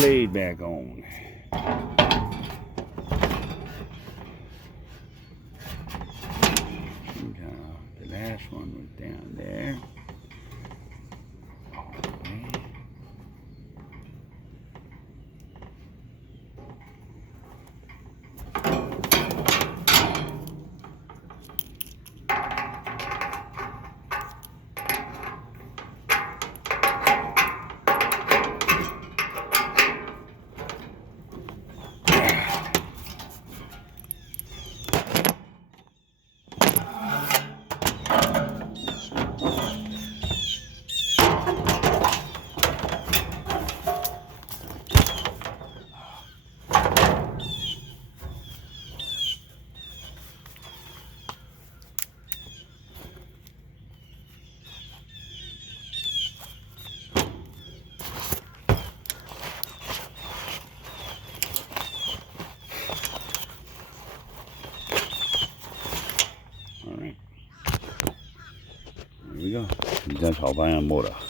blade back on. The last one was down there. All right, here we go. 现在炒饭要moter。